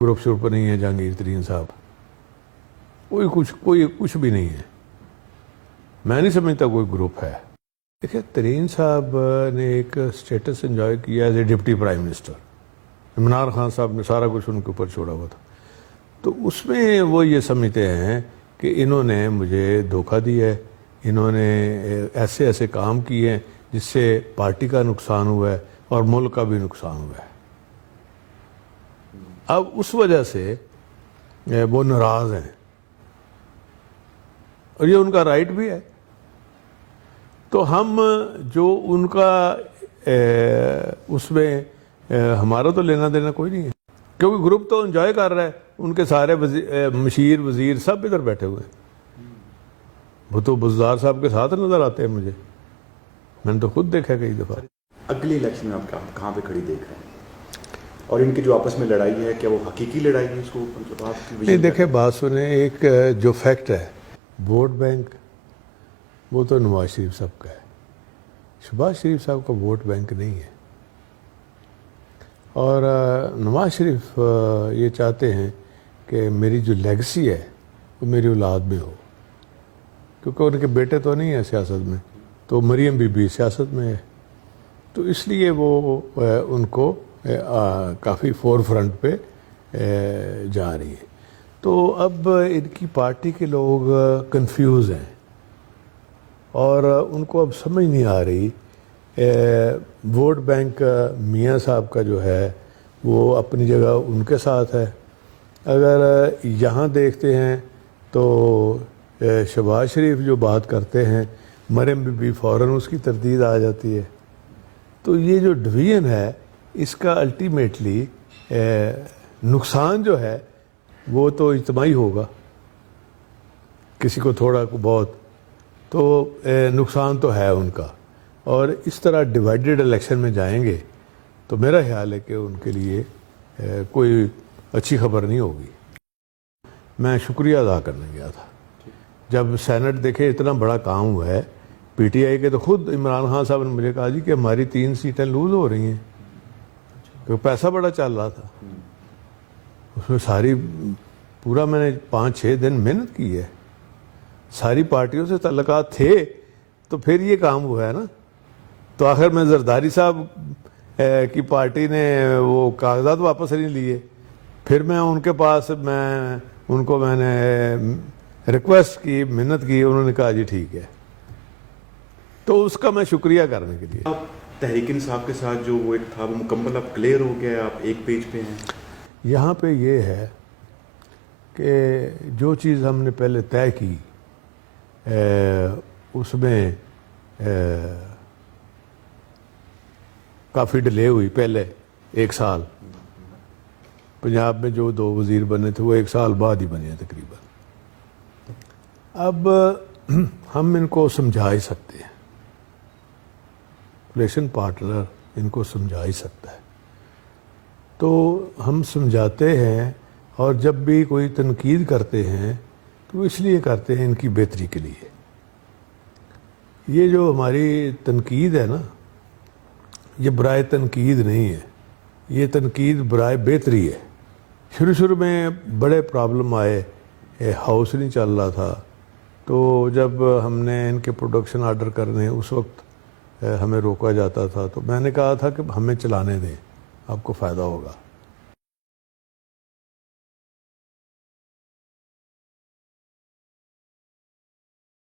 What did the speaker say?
Group श्रुप नहीं है जहांगीर तरीन साहब, कोई कुछ भी नहीं है, मैं नहीं समझता कोई ग्रुप है। देखिए तरीन साहब ने एक स्टेटस एंजॉय किया as a deputy prime minister, Imran Khan साहब ने सारा कुछ उनके ऊपर छोड़ा हुआ था, तो उसमें वो ये समझते हैं कि इन्होंने मुझे धोखा दिया है, इन्होंने ऐसे ऐसे काम किए हैं जिससे पार्टी का नुकसान हुआ है और मुल्क का भी नुकसान हुआ है। अब उस वजह से वो नाराज हैं और ये उनका राइट भी है। तो हम जो उनका उसमें हमारा तो लेना देना कोई नहीं है, क्योंकि ग्रुप तो एंजॉय कर रहा है, उनके सारे मशीर वजीर सब इधर बैठे हुए हैं। वो तो बुज़दार साहब के साथ नजर आते हैं मुझे, मैंने तो खुद देखा कई दफ़ा। अगले इलेक्शन में आप कहाँ पे खड़ी देख रहे हैं, और इनकी जो आपस में लड़ाई है क्या वो हकीकी लड़ाई है? इसको मतलब आप नहीं देखे, बात सुने, एक जो फैक्ट है वोट बैंक वो तो नवाज शरीफ साहब का है, शहबाज शरीफ साहब का वोट बैंक नहीं है। और नवाज शरीफ ये चाहते हैं कि मेरी जो लेगेसी है वो मेरी औलाद में हो, क्योंकि उनके बेटे तो नहीं है सियासत में, तो मरियम बीबी सियासत में है, तो इसलिए वो उनको काफ़ी फोर फ्रंट पे जा रही है। तो अब इनकी पार्टी के लोग कंफ्यूज हैं और उनको अब समझ नहीं आ रही। वोट बैंक मियां साहब का जो है वो अपनी जगह उनके साथ है। अगर यहाँ देखते हैं तो शहबाज शरीफ जो बात करते हैं, मरियम बीबी फ़ौरन उसकी तरदीद आ जाती है। तो ये जो डिवीज़न है इसका अल्टीमेटली नुकसान जो है वो तो इज्तिमाई होगा, किसी को थोड़ा को बहुत, तो नुकसान तो है उनका। और इस तरह डिवाइडेड इलेक्शन में जाएंगे तो मेरा ख्याल है कि उनके लिए कोई अच्छी खबर नहीं होगी। मैं शुक्रिया अदा करने गया था जब सेनेट देखे इतना बड़ा काम हुआ है पीटीआई के, तो खुद इमरान खान साहब ने मुझे कहा जी कि हमारी 3 सीटें लूज हो रही हैं, क्योंकि पैसा बड़ा चल रहा था उसमें। सारी पूरा मैंने 5-6 दिन मेहनत की है, सारी पार्टियों से तल्लुकात थे, तो फिर ये काम हुआ है ना। तो आखिर में जरदारी साहब की पार्टी ने वो कागजात वापस नहीं लिए, फिर मैं उनके पास मैंने रिक्वेस्ट की, मिन्नत की, उन्होंने कहा जी ठीक है, तो उसका मैं शुक्रिया करने के लिए। आप तहरीक इंसाफ के साथ जो वो एक था वो मुकम्मल अब क्लियर हो गया, आप एक पेज पे हैं। यहाँ पे ये है कि जो चीज़ हमने पहले तय की उसमें काफ़ी डिले हुई। पहले 1 साल पंजाब में जो 2 वज़ीर बने थे वो 1 साल बाद ही बने तकरीबन। अब हम इनको समझा ही सकते हैं, कोलिशन पार्टनर इनको समझा ही सकता है, तो हम समझाते हैं। और जब भी कोई तनकीद करते हैं तो इसलिए करते हैं इनकी बेहतरी के लिए। ये जो हमारी तनकीद है ना, ये बराए तनकीद नहीं है, ये तनकीद बराए बेहतरी है। शुरू में बड़े प्रॉब्लम आए, हाउस नहीं चल रहा था, तो जब हमने इनके प्रोडक्शन आर्डर करने उस वक्त हमें रोका जाता था, तो मैंने कहा था कि हमें चलाने दें, आपको फ़ायदा होगा।